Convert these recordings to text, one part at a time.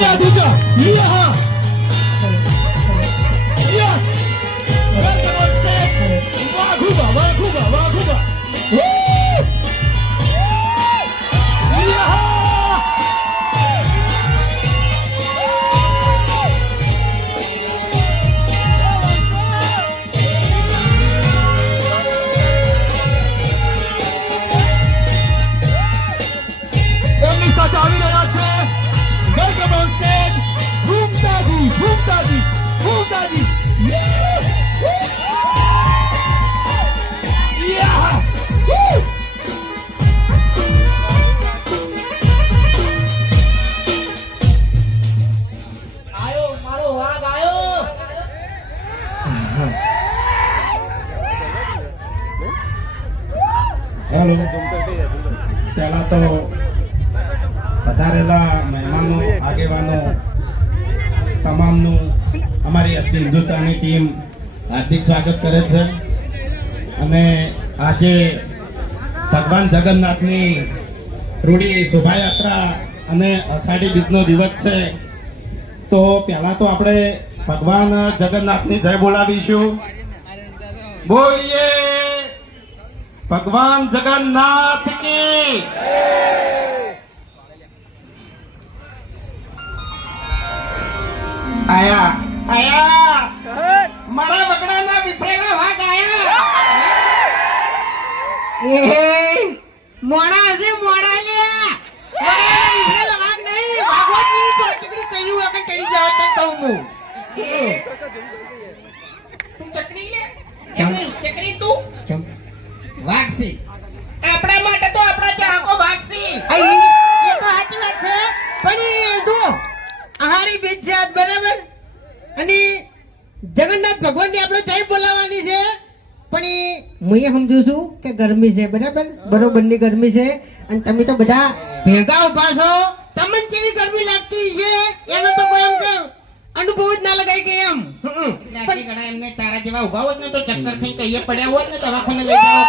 न्यायाधीश यहाँ वाघुबा वाघुबा वाघुबा Welcome on stage, Bhumtaji, Bhumtaji, Bhumtaji. Yeah! Yeah! Woo! આયો મારો વાઘ આયો. હેલો પહેલા તો પધારેલા મહેમાનો આગેવાનો તમામનું અમારી અખિલ હિન્દુસ્તાની ટીમ હાર્દિક સ્વાગત કરે છે અને આજે ભગવાન જગન્નાથની રૂડી શોભાયાત્રા અને અષાઢી બીજનો દિવસ છે તો પહેલા તો આપણે ભગવાન જગન્નાથની જય બોલાવીશું. બોલીએ ભગવાન જગન્નાથ કી. આયા આયા મારા વગડાના વિફરેલા વાઘ આયા. મોડા હશે મોડા લ્યા. મોડા વાઘ નહીં ભાગવતની તો ચકડી કહ્યું વગર ચડી જાવ તો કહું હું. તું ચકડી લે એની ચકડી તું વાઘ છે આપણા માટે તો આપણા ચાહકો વાઘ છે. એ તો સાચી વાત છે પણ જો આહારી બીજ છે આજ બરાબર અને જગન્નાથ ભગવાનની આપણે જય બોલાવવાની છે પણ હું એ સમજુ છું કે ગરમી છે બરાબર બરોબરની ગરમી છે અને તમે તો બધા ભેગા ઉભા છો તમને કેવી ગરમી લાગતી છે એનો તો કોઈ એમ કે અનુભવ જ ના લગાય કે એમ પણ ઘણા એમને તારા જેવા ઉભા હોત ને તો ચક્કર ખાઈ કહીએ પડ્યા હોત ને દવાખાને લઈ જવા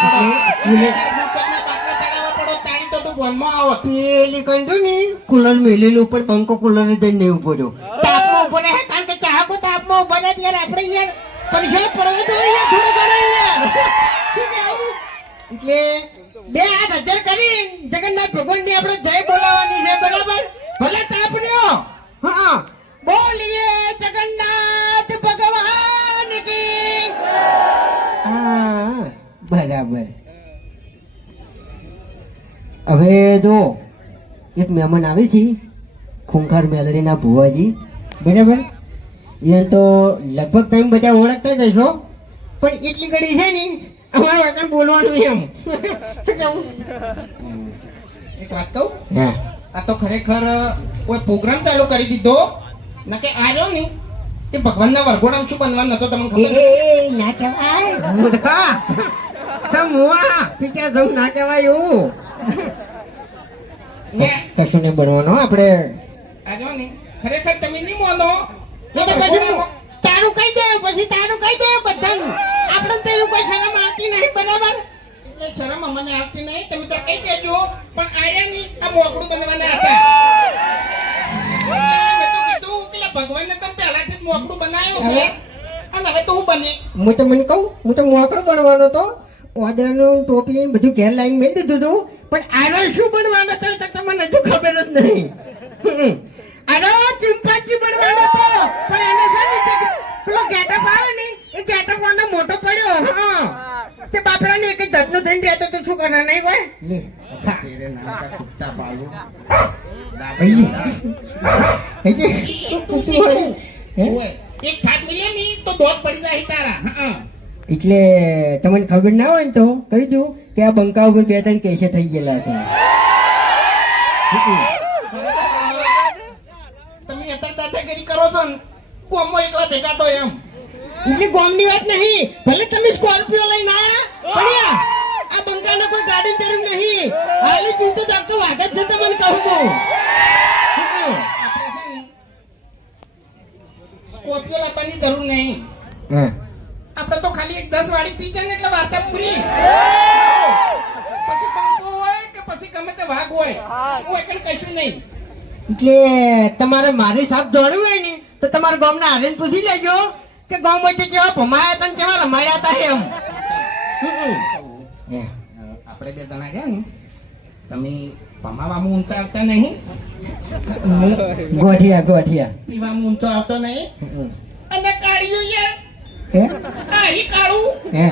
પડો તારી તો તું બોલમાં આવો પેલી કંટુ ને કુલર મેલેલું ઉપર પંખો કુલર જઈને નહીં ઉભો રહ્યો તાપમાં ઉભો રહે કારણ કે ચાહકો તાપમાં ઉભા રહે યાર આપણે યાર પરિષદ પડવે તો યાર થોડું કરો યાર એટલે બે હાથ હજાર કરી જગન્નાથ ભગવાનની આપણે જય બોલાવવાની છે બરાબર ભલે તાપ રહ્યો હા બોલીએ જગન્નાથ ભગવાન કી. હા બરાબર. હવે જો એક મહેમાન આવી છે ખૂંખાર મેલડીના ભુવાજી બરાબર એને તો લગભગ તમે બધા ઓળખતા જ હશો પણ એટલી ઘડી છે ને અમારું આગળ બોલવાનું એમ શું કહેવું એક વાત કહું હા આ તો ખરેખર કોઈ પ્રોગ્રામ ચાલુ કરી દીધો ના કે આવ્યો ને તે ભગવાનના વરઘોડામાં શું બનવાનું નતો તમને ખબર ના કહેવાય મૂર્ખા મુવા પીકે જમ ના કહેવાય એવું કશું નહીં બનવાનો આપણે આવ્યો ને ખરેખર તમે નહીં માનો પછી તારું કહી દે પછી તારું કહી દે બધાનું આપણે તો એવું કોઈ શરમ આવતી નહીં બરાબર એટલે શરમ અમને આવતી નહીં તમે તો કહી દેજો પણ આર્યા ની આ મોકળું બનવાના હતા મેં તો કીધું કે ભગવાનને તમે પહેલાથી જ મોકળું બનાવ્યું છે અને હવે તો હું બને હું તો મને કહું હું તો મોકળું બનવાનો તો ઓદરાનું ટોપી બધું ઘેર લાઈન મેળ દીધું હતું પણ આરો શું બનવાનો હતો તો તમને હજુ ખબર જ નહીં આરો ચિંપાંજી બનવાનો હતો પણ એને છે ને પેલો ગેટઅપ આવે ને એ ગેટઅપ વાળો મોટો પડ્યો હા તે બાપડાને એક જ ધતનો થઈને રહેતો તો શું કરणार નહીં કોઈ લે તેરે નામ કા કુત્તા પાલુ દાબઈ એક ખાટ મિલે ની તો દોત પડી જાય તારા હા એટલે તમને ખબર ના હોય ને તો કહી દઉં કે આ બંકા ઉપર બે ત્રણ કેસે થઈ ગયેલા છે તમે અત્યારે દાદાગીરી કરો છો ને કોમમાં એકલા ભેગા તો એમ એટલે ગોમની વાત નહીં ભલે તમે સ્કોર્પિયો લઈને આયા પડ્યા આ બંકાનો કોઈ ગાડી જરૂર નહીં હાલી જીવતો જાગતો વાઘ જ છે તમને કહું હું સ્કોર્પિયો લાવવાની જરૂર નહીં આપણે તો ખાલી એક 10 વાળી પી જાય ને એટલે વાર્તા પૂરી પછી બંકો હોય કે પછી ગમે તે વાઘ હોય હું એકલ કશું નહીં એટલે તમારે મારી સાપ જોડવું હોય ને તો તમારા ગામના આવીને પૂછી લેજો કે ગામ વચ્ચે કેવા ભમાયા હતા ને કેવા રમાડ્યા હતા એમ. આપણે બે જણા ગયા ને તમે પમાવામાં ઊંચા આવતા નહીં, ગોઠિયા ગોઠિયા. પીવામાં ઊંચો આવતો નહીં. અને કાઢ્યું યાર, હે કાઢી કાઢું હે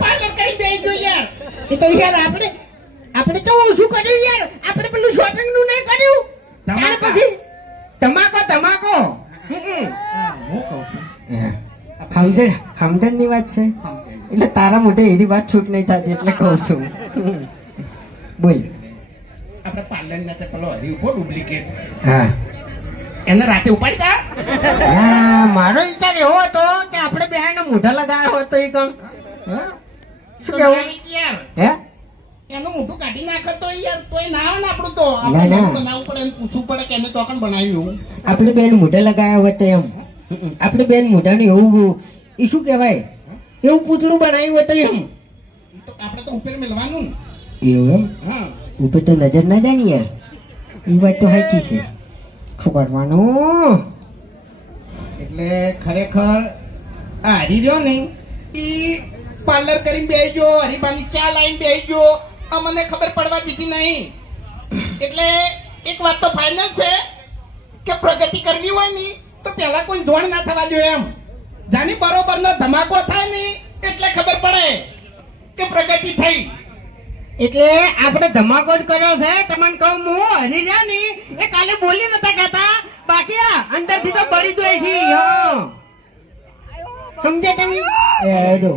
પાર્લર કરી દઈ ગયું યાર. એ તો યાર આપણે તો ઓછું કર્યું યાર. આપણે પેલું શોપિંગ નું નહીં કર્યું. ત્યાર પછી તમાકો સમજણ ની વાત છે. એટલે તારા મોઢે એની વાત છૂટ નહીં થતી એટલે કહું છું. બોલ. આપણે પાર્લર ના પેલો હરી ઉભો ડુપ્લિકેટ, હા એને રાતે ઉપાડી જા. હા, મારો વિચાર એવો હતો કે આપણે બે મોઢા લગાવ્યો હતો એ કણ. શું કેવું યાર હે એનું મોઢું કાઢી નાખે તો યાર તોય ના આવે ને આપણું તો ના, આપણે ના. નવું બનાવવું પડે, એને પૂછવું પડે કે એને ચોકન બનાવ્યું. આપણે બેન મોઢા લગાવ્યા હોય તો એમ. આપણે બેન મોઢાને એવું એ શું કહેવાય એવું પૂતળું બનાવ્યું હોય તો એમ. તો આપણે તો ઉપર મેળવાનું ને. એવું એમ હા ઉપર તો નજર ના જાય ને યાર. એ વાત તો સાચી છે. શું કરવાનું? એટલે ખરેખર આ હરી રહ્યો ને ઈ પાર્લર કરીને બેસજો, હરીબાની ચા લાઈન બેસજો, અમને ખબર પડવા દીધી નહીં. એટલે એક વાત તો ફાઇનલ છે કે પ્રગતિ કરવી હોય ને તો પેલા કોઈ ધોણ ના થવા જોઈએ એમ. જાની બરોબર નો ધમાકો થાય ને એટલે ખબર પડે કે પ્રગતિ થઈ. એટલે આપણે ધમાકો જ કર્યો છે. તમને કહું હું હરી રહ્યા ને એ કાલે બોલી નતા કહેતા, બાકી આ અંદરથી તો બળી જાય છે. હા સમજે તમે? એ જો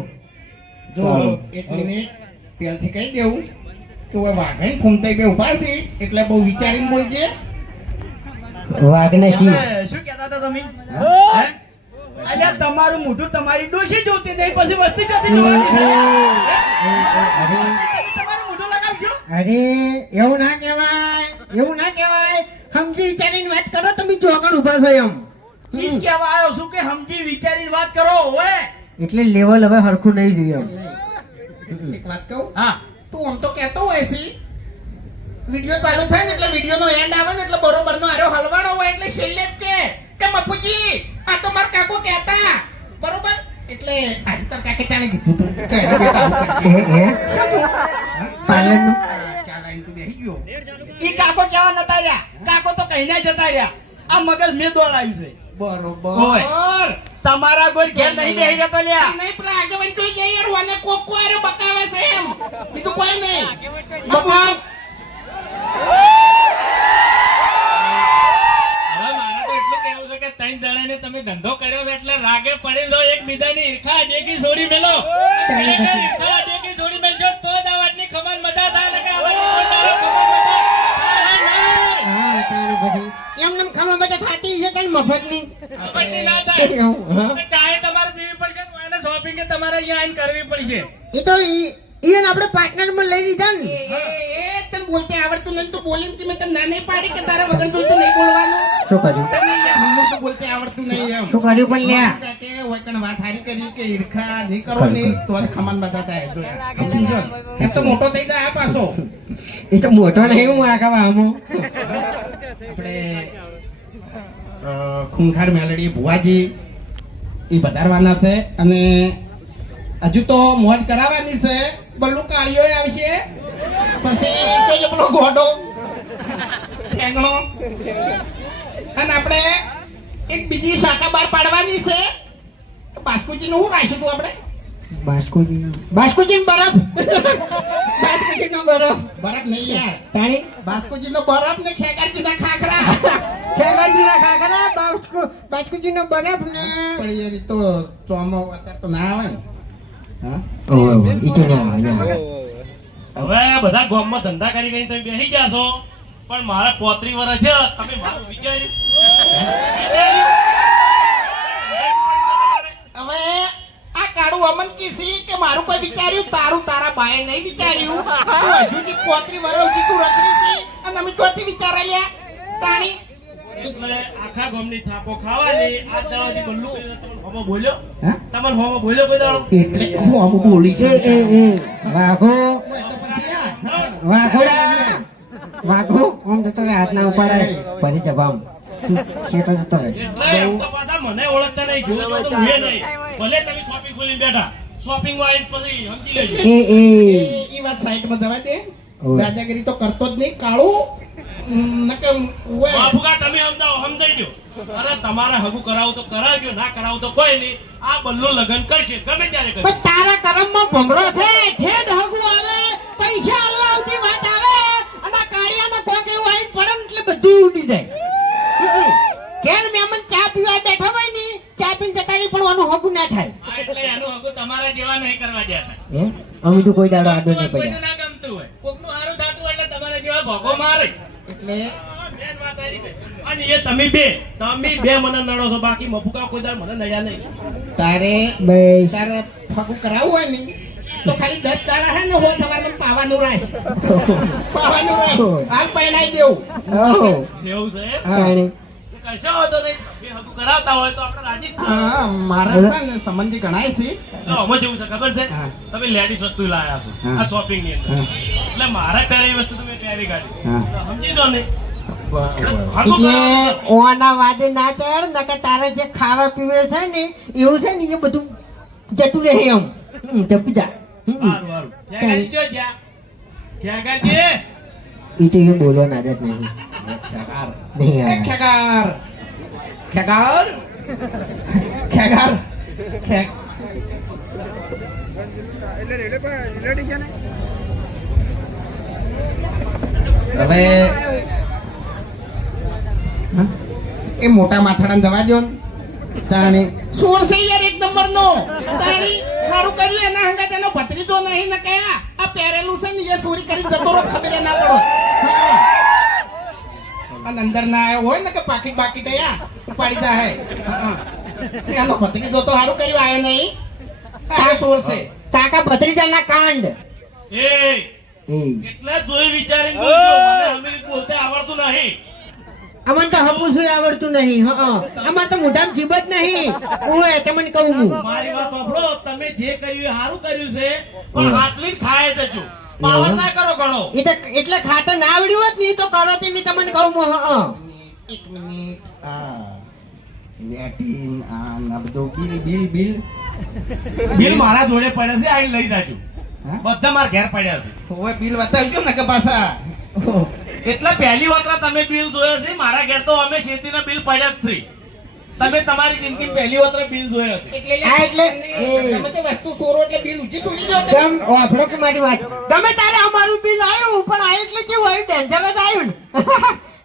જો એક મિનિટ પેલથી કહી દેવું કે હવે વાઘણ ફૂમતાઈ બે ઉભા છે એટલે બહુ વિચારીને બોલજે. વાઘને શી શું કહેતા હતા તમે? આજે તમારું મોઢું તમારી ડોશી જોતી નહીં, પછી વસ્તી જોતી તમારું મોઢું લગાવજો. અરે એવું ના કહેવાય, એવું ના કહેવાય. સમજી વિચારીને વાત કરો. તમે ચોકડ ઉભા છો એમ. ઈ જ કહેવા આવ્યો છું કે સમજી વિચારીને વાત કરો. ઓએ એટલે લેવલ હવે હરખું નહીં રહ્યું એમ. એક વાત કહું, હા તું આમ તો કહેતો હોય છે વિડીયો ચાલુ થાય ને એટલે વિડીયો નો એન્ડ આવે ને એટલે બરોબર નો આરો હલવાડો હોય એટલે છેલ્લે જ કે મફુજી આ તો મારા કાકો કહેતા બરોબર. એટલે આ તાર કાકે ચાલે કીધું તું કે અરે બેટા આવું કરજે. પાર્લરનું ચા લાઈન તું બેસી ગયો. ઈ કાકો કેવા નતા રહ્યા, કાકો તો કહીને જતા રહ્યા. આ મગજ મેં દોડાયું છે. બરોબર તમારા કોઈ ઘેર નહીં બેહી રહેતો લ્યા. નહીં પેલા આગેવાન જોઈ જાય યાર વાને કોક કો આરે બકાવે છે એમ, બીજું કોઈ નહીં. બકાવ હવે મારે તો એટલું કહેવું છે કે ત્રણ જણાને તમે ધંધો કર્યો છે એટલે રાગે પડી લો, એકબીજાની ઈર્ખા ડેકી છોડી મેલો. ઈર્ખા ડેકી છોડી મેલશો તો જ આ વાતની ખબર મજા થાય ને કે આ વાતની કોઈ દાડો ખબર મજા થાય નહીં. હા તારું બધી એમને ખબર બધા થતી છે કઈ મફતની. ખબરની ના થાય. હા. તો ચાય તમારે પીવી પડશે તો એને શોપિંગ તમારે અહીંયા આવીને કરવી પડશે. એ તો ઈયન આપણે પાર્ટનર માં લઈ લીધા ને. એ તને બોલતે આવડતું નહીં તો બોલીને તમે તને ના નહીં પાડી કે તારા વગર જોઈતું નહીં બોલવાનું. શું કર્યું? તને યાર હમણાં તો બોલતે આવડતું નહીં એમ. શું કર્યું પણ લ્યા? કે વચન વાત હારી કરી કે ઈર્ખા નહીં કરો ને તો જ ખમાન બધા થાય. જો યાર, સમજો? એ તો મોટો થઈ જાય આ પાછો. એ તો મોટો નહીં હું આખા આમો. આપણે ખૂંખાર મેલડી ભુવાજી એ વધારવાના છે અને હજુ તો મોજ કરાવવાની છે. બલ્લુ કાળીઓ આવશે પછી પેલો પેલો ગોડો ઠેંગણો અને આપણે એક બીજી શાખા બહાર પાડવાની છે. બાસ્કુજી નું શું રાખ્યું તું આપણે? બાસ્કુજી બરફ. બાસ્કુજી નો બરફ. બરફ નહીં યાર, તાણી બાસ્કુજી નો બરફ ને ખેગારજી ના ખાખરા. ખેગાજી ના ખાખરા, બાસ્કુજી નો બરફ ને પણ યાર ઈ તો ચોમો અત્યારે તો ના આવે ને. હા ઓય ઈ તો ના આવે. હવે બધા ગામમાં ધંધા કરી કરીને તમે બેસી ગયા છો પણ મારા 35 વર્ષ છે તમે મારું વિચાર્યું? હવે આ કાળું અમન કીધી કે મારું કોઈ વિચાર્યું, તારું તારા બાએ નહીં વિચાર્યું. તું હજુ થી 35 વર્ષ સુધી તું રખડી હતી અને અમે ચોથી વિચારા લ્યા તાણી. એટલે આખા ગામની થાપો ખાવાની આ દાડાથી બલ્લુ હોમો બોલ્યો. હા? તમને હોમો બોલ્યો કોઈ દાડો? એટલે હું અમુક બોલી છે એ વાઘો તો પછી યાર વાઘોડા વાઘો આમ જતો રહે, હાથ ના ઉપાડાય ફરી જવામ શેઠો જતો રહે. એટલે એમ તો પાછા મને ઓળખતા નહીં, જોયો તો હું નહીં. ભલે તમે શોપિંગ ખોલીને બેઠા, શોપિંગ માં પછી સમજી લેજો. એ વાત સાઈડમાં જવા દે. ઓય. દાદાગીરી તો કરતો જ નહીં. કાળું નકે ઓય. બાપુકા તમે સમજાઈ ગયો. અરે તમારે હગું કરાવું તો કરાવજો, ના કરાવું તો કોઈ નહીં. આ બલ્લો લગ્ન કરશે ગમે ત્યારે કરશે. પણ તારા કરમમાં ભમરો છે, ઠેઠ હગું આવે, પૈસા આલવા આવતી વાત આવે, અને આ કાળિયાનો કોક એવું આવીને પડે ને એટલે બધું ઉડી જાય. ઘેર મહેમાન ચા પીવા બેઠા હોય ને, ચા પીને જતા રહી પણ આનું હગું ના થાય. હા, એટલે એનું હગું તમારા જેવા નહીં કરવા દેતા. અમે તો કોઈ દાડો આડો નહીં કોઈને પડ્યા. ના ગમતું હોય, કોકનું હારું થતું હોય એટલે તમારા જેવા ભોગો મારે. એટલે મેન વાત આવી છે. અને એ તમે બે મને નડો છો, બાકી મફુકા કોઈ દાડ મને નડ્યા નહીં. તારે બસ. તારે ફગું કરાવવું હોય ને તો ખાલી 10 દાડા હે ને હોય સવારમાં પાવાનું રાખ. પાવાનું રાખ. હાલ પહેણાઈ દેવું. ઓહો. એવું છે એમ? તાણી. એ કશો વાંધો નહીં. બે હગું કરાવતા હોય તો આપણે રાજી જ છીએ. હા મારા છે ને સંબંધી ગણાય છે. તો આમાં જેવું છે ખબર છે, હા. તમે લેડીઝ વસ્તુ લાયા છો હા. આ શોપિંગ ની અંદર, હા. એટલે મારે પહેરેલી વસ્તુ તમે પહેરી કાઢી. હા. તો સમજી દો ને. હગું એટલે કરાવો. ઓના વાદે ના ચડ નકર તારે જે ખાવા પીવે છે ને એવું છે ને એ બધું જતું રહે એમ. જપી જા. હારું, હારું. ખેગાજી જો જ્યાં. ખેગાજી. એ તો એ બોલવાના જ નહીં. નહીં એ આવે. ખેગાર ખેગાર ખેગાર ખે- હવે હા? એ મોટા માથાડાને જવા દો ને. તાણી સોળ છે યાર એક નંબર નો. તાણી સારું કર્યું એના હંગાત એનો ભત્રીજો નહીં ને કયા આ પહેરેલું છે ને એ ચોરી કરી જતો રહો ખબર ના પડો. હા. અને અંદર ના આવ્યો હોય ને કે પાકીટ બાકીટ અહીંયા ઉપાડી દા હે. હા. એનો ભત્રીજો તો સારું કર્યું આવ્યો નહીં. આ સોળ છે. કાકા ભત્રીજાના કાંડ. એ એટલે જોઈ વિચારીને બોલજો. મને અમીર બોલતે આવડતું નહીં. અમને તો હપું શું આવડતું નહીં. અમારે તો મોઢામાં જીભ જ નહીં. ઓય તમને કહું હું. મારી વાત સાંભળો, તમે જે કર્યું એ સારું કર્યું છે, પણ હાથલી ખાય જજો. પાવર ના કરો ઘણો. એ તો એટલે ખાતર ના આવડ્યું હોત ને ઈ તો કરો તે નહીં તમને કહું હું. એક મિનિટ આ લેટીન આ ના બધું બિલ બિલ મારા જોડે પડે છે, આઈ લઈ જાજો. હા? બધા મારા ઘેર પડ્યા છે. હવે બિલ બતાવજો ને કે પાછા એટલે પહેલી વખત તમે બિલ જોયો છે. મારા ઘેર તો અમે શેતીના બિલ પડ્યા જ છે. તમે તમારી જિંદગી પહેલી વખત બિલ જોયા છે. હા, એટલે તમે તો વસ્તુ ચોરો એટલે બિલ ઊંચી છોડી દો તમે. કેમ ઓફરો કે મારી વાત ગમે તારે અમારું બિલ આવ્યું પણ આ એટલે કેવું આવ્યું ડેન્જર જ આવ્યું ને.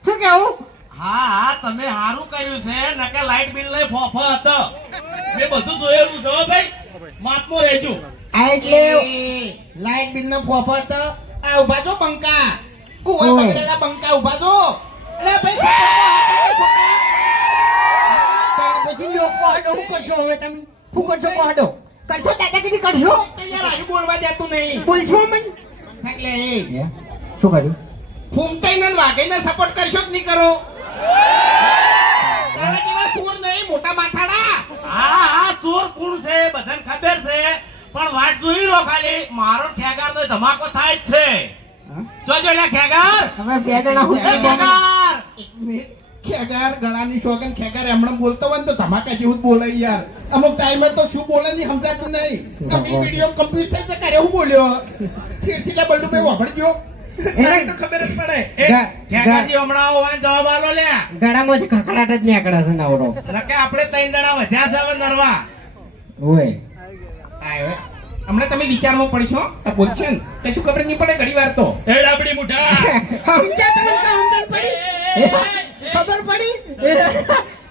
શું કેવું? હા હા, તમે સારું કર્યું છે. નકે લાઈટ બિલ નહીં ફોફા હતો. મેં બધું જોયેલું છે હો ભાઈ. માપમાં રહેજો. આ એટલે લાઈટ બિલ નો ફોફત આ ઉભા છો બંકા કુવા ઓય. બગડેલા બંકા ઉભા છો. એટલે ભાઈ પછી લોકો હાડો શું કરશો હવે તમે? શું કરશો હાડો? કરશો દાદાગીરી કરશો? યાર આજુ બોલવા દેતું નહીં. બોલશો મને? એટલે એ શું કર્યું? ફૂમતાઈને ને વાઘઈને સપોર્ટ કરશો કે નહીં કરો? તારા જેવા ચોર નહીં મોટા માથાડા. હા હા, ચોર કોણ છે બધાને ખબર છે, પણ વાત જોઈ લો ખાલી. મારો ખેગાર નો ધમાકો થાય જ છે. જોજો લે ખેગાર. હવે બે જણા હું એ ખેગાર. એક મિનિટ. ખેગાર ગળાની શોગન ખેગાર એમણે બોલતો હોય ને તો ધમાકા જેવું જ બોલે યાર. અમુક ટાઈમે તો શું બોલે નહીં સમજાતું નહીં. તમે વિડીયો કમ્પ્લીટ થઈ જશે કરે હું બોલ્યો ફીરથી લે બલ્ડુ ભાઈ વાપરજો. એને તો ખબર જ પડે. એ ખેગારજી હમણાં આવો અને જવાબ આલો લે. ગળામાંથી ખખડાટ જ નીકળે છે નવરો. નકે આપણે 3 જણા વધ્યા છે હવે નરવા. ઓય આયો. હમણાં તમે વિચારમાં પડશો આ બોલશે ને કશું ખબર નહીં પડે ઘણી વાર તો. એ ડાબડી મુઠા. સમજ્યા તમે કે સમજણ પડી? ખબર પડી?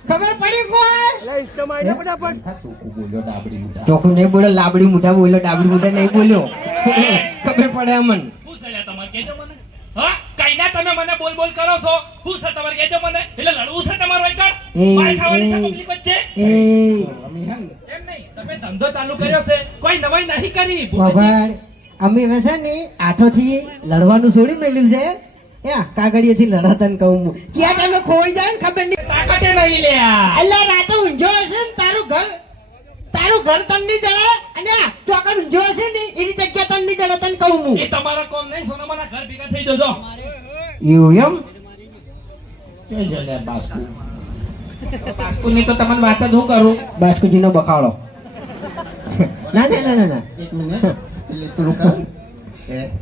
ખબર પડી કોઈ? બોલ્યો ડાબડી મોટા. ચોખ્ખું નહીં બોલો, લાબડી મોઢા બોલ્યો, ડાબડી મોઢા નહીં બોલ્યો. ખબર પડે અમને. શું છે લ્યા તમારે કહેજો મને. હા, કઈના તમે મને બોલ બોલ કરો છો. શું છે તમારે કહેજો મને. એટલે લડવું છે તમારો એકડ. મારે ખાવાની છે પબ્લિક વચ્ચે. એ અમે હે ને એમ નહીં, તમે ધંધો ચાલુ કર્યો છે, કોઈ નવાઈ નહીં કરી. ખબર અમે હવે છે ને હાથોથી લડવાનું છોડી મેલ્યું છે. કાગળિયેથી લડતન કહું હું. ક્યાં તમે ખોઈ જાય ને ખબર નહીં. તાકાતે નહીં લ્યા. અલ્યા રાતે ઊંઝો હશે ને તારું ઘર તન નહીં જડે અને આ ચોકડ ઊંઝો હશે ને એની જગ્યા તન નહીં જડે તને કહું હું. એ તમારા કોમ નહીં, સોનામાના ઘર ભેગા થઈ જજો. એવું એમ જય જય લે બાસ્કુ. બાસ્કુની તો તમને વાત જ હું કરું. બાસ્કુજીનો બખાડો ના ના ના ના ના એક મિનિટ એટલે પેલું કહું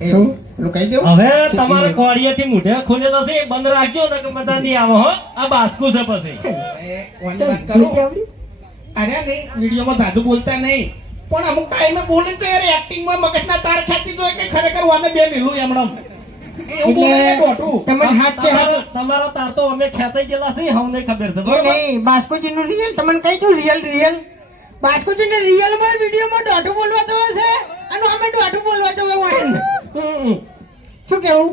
શું? પેલું કહી દઉં હવે તમારે કોળિયાથી મૂઢે ખોલેલો છે એ બંધ રાખજો ને કે બધા નહીં આવો હો આ બાસ્કુ છે પછી ઓની વાત કરું અરે નહીં વિડીયોમાં દાદુ બોલતા નહીં પણ અમુક ટાઈમે બોલે તો યાર એક્ટિંગમાં મગજના તાર ખેંચી દો કે ખરેખર વાને બે મિલું એમણમ એવું બોલે ને દોઢું. તમે હાથ કે હાથ તમારો તાર તો અમે ખેંચાઈ ગયેલા છે હમને ખબર છે એ બરોબર નહીં બાસ્કુજી નું રિયલ તમને કહી દઉં રિયલ બાસ્કુજી ને રિયલ માં વિડીયોમાં દોઢું બોલવા તો છે અને અમે દોઢું બોલવા તો હોય ને શું કેવું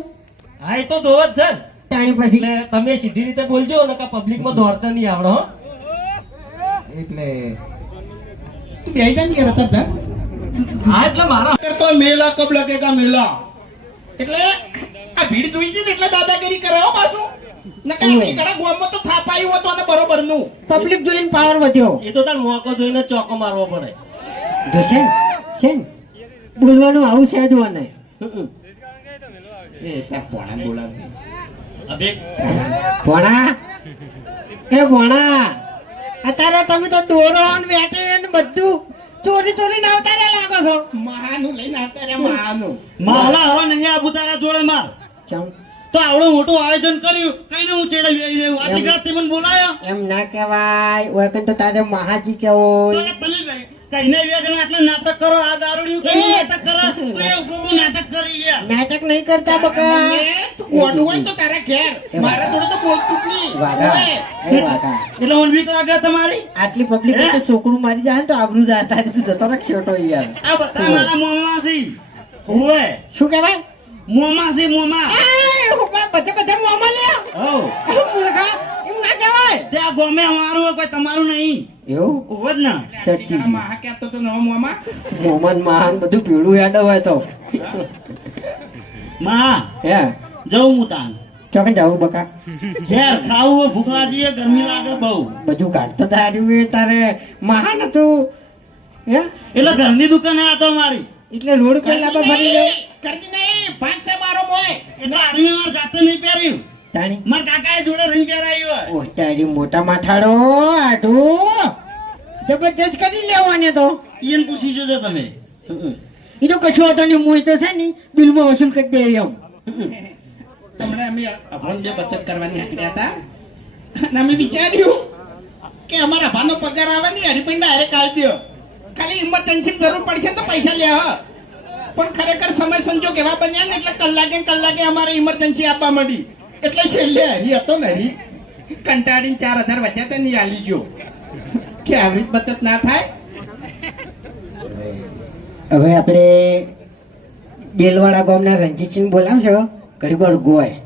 હા એ તો જોવ જ છે ને. તાણી પછી એટલે તમે સીધી રીતે બોલજો ને કે પબ્લિક માં દોડતા નહીં આવડે હો એટલે તું બેહી જા ને યાર અત્યારે. હા એટલે મારા તો મેલા કબ લગેગા મેલા. એટલે આ ભીડ જોઈ છે ને એટલે દાદાગીરી કરે હો પાછું નકર આપણી ઘણા ગામમાં તો થાપાયું હતું અને બરોબર નું પબ્લિક જોઈને પાવર વધ્યો એ તો તાર મોકો જોઈને ચોકો મારવો પડે જોશે ને છે ને બોલવાનું આવું છે જ મને એ ત્યાં પોણા બોલાવે અભી ભણા એ ભણા અત્યારે તમે તો દોરો ને વેટે ને બધું ચોરી ના આવતા રે લાગો છો મહાનું લઈને આવતા રહ્યા મહાનું માલા હવે નહીં આબુ તારા જોડે માર ચમ તો આવડું મોટું આયોજન કર્યું કઈને હું ચેડાવી આવી રહ્યું આટલી ઘણા તે મને બોલાયો એમ ના કહેવાય ઓય કન તો તારે મહાજી તો કેવો લે પનીરભાઈ કઈને વેગણ આટલે નાટક કરો આ દારૂડિયું કઈ નાટક કરે તો એ ઉભું નાટક કરી યાર નાટક નહીં કરતા બકા તું ગોડું હોય તો તારા ઘેર મારા જોડે તો બોલતું જ નહીં વાગા ઓય. એ વાગા એટલે મને બીક લાગે તમારી આટલી પબ્લિક તો છોકરું મારી જાય ને તો આબરૂ જાતા તું જતો રાખ છોટો યાર આ બધા મારા મોમાં છે હોવે શું કહેવાય મોમાં છે મોમાં એ હુકા બધે મોમાં લે હો મુર્ગા એમ ના કહેવાય ત્યાં ગમે અમારું હોય કોઈ તમારું નહીં એવું હોવ જ ને સચ્ચી આ મહા કહેતો તો નવો મોમાં મોમન મહાન બધું પીળું યાદ હોય તો માં હે જવું હું તાન ચોકન જાવું બકા ઘેર ખાવું હોય ભૂખ લાગી છે, ગરમી લાગે બહુ બધું કાઢતો તાર્યું તારે મહાન હતું હે એટલે ઘરની દુકાને આ તો મારી એટલે રોડ કોઈ લાંબા ભરી જાય કરતી નહીં ભાગ છે મારો મોય એટલે આર્મી માર જાતે નહીં પહેર્યું તાણી માર કાકાએ જોડે રહીને પહેરાયું હોય ઓહ તારી મોટા માથાડો આઢું જબરજસ્ત કરી લેવાને તો ઈયન પૂછી જોજો તમે એ તો કશું હતો ને હું તો છે ને બિલમાં વસૂલ કરી દે એમ તમને અમે અભણ બે બચત કરવાની હાકડ્યા હતા અને અમે વિચાર્યું કે અમારા ભાનો પગાર આવે ને હરિપિંડ ડાયરેક્ટ આલી દો ખાલી ઇમરજન્સી જરૂર પડશે તો પૈસા લે હ પણ ખરેખર સમય સંજોગ એવા બન્યા ને એટલે કલાકે અમારે ઇમરજન્સી આપવા માંડી એટલે છેલ્લે હરી હતો ને હરી કંટાળીને 4000 વધ્યા હતા ને ઈ આલી ગયો કે આવી રીત બચત ના થાય હવે આપણે દેલવાડા ગામના રણજીતસિંહ બોલાવશો ઘડી વાર ગોય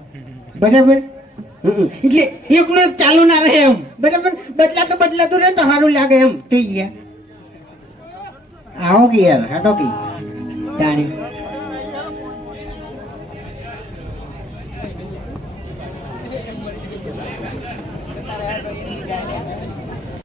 બરાબર એટલે એકલું એક ચાલુ ના રહે એમ બરાબર બદલાતું રહે તો સારું લાગે એમ થઈ ગયા આવો કે યાર હાટો કે તાણી